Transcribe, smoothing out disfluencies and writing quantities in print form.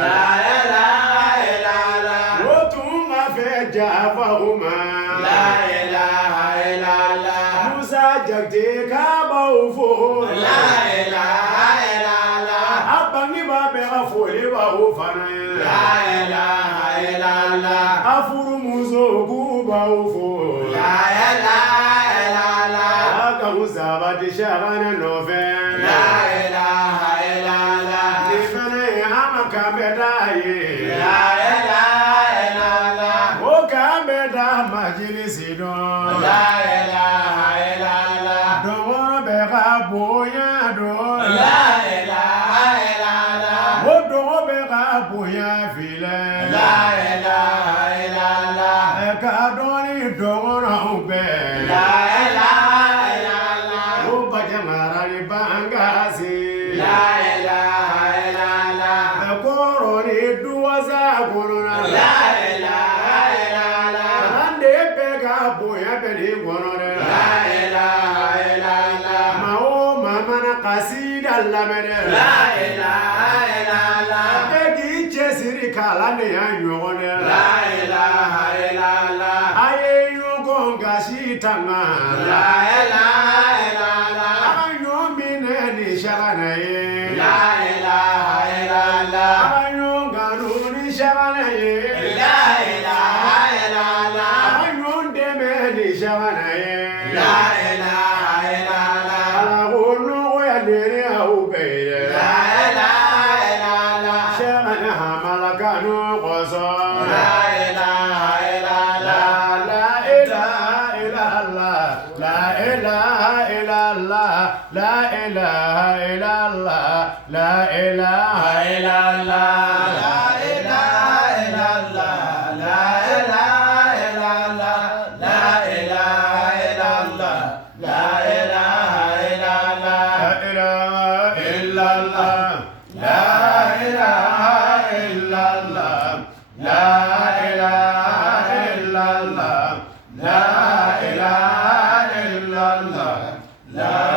La fana la ilaha illallah afuru muso kuba ufo la ilaha illallah akamusaba dishagana nove la ilaha illallah difana amakabedaye la ilaha illallah okabeda majlisi do la ilaha illallah do bega boya do la ilaha illallah do bega boya file la ilaha illallah ka doni do ube la ilaha illallah o bajamara ni bangasi la ilaha illallah ko ni duwaza gorona la ilaha illallah ande bega boya beni gorona la ilaha illallah mao mamana qasida lamene la ilaha illallah begi chesiri kala ne anyone la ilaha illallah ayeyo gonga shitanga la ilaha illallah ayo mine ni shagana la ilaha illallah ayo ganu ni shagana la ilaha illallah ayo deme ni shagana la ilaha illallah ala ya dere aube la ilaha illallah shagana hamalakanu qoso la ilaha illallah la ilaha illallah la ilaha illallah la ilaha illallah la ilaha illallah la ilaha illallah la ilaha illallah la ilaha illallah la ilaha illallah la ilaha illallah la ilaha illallah la ilaha illallah la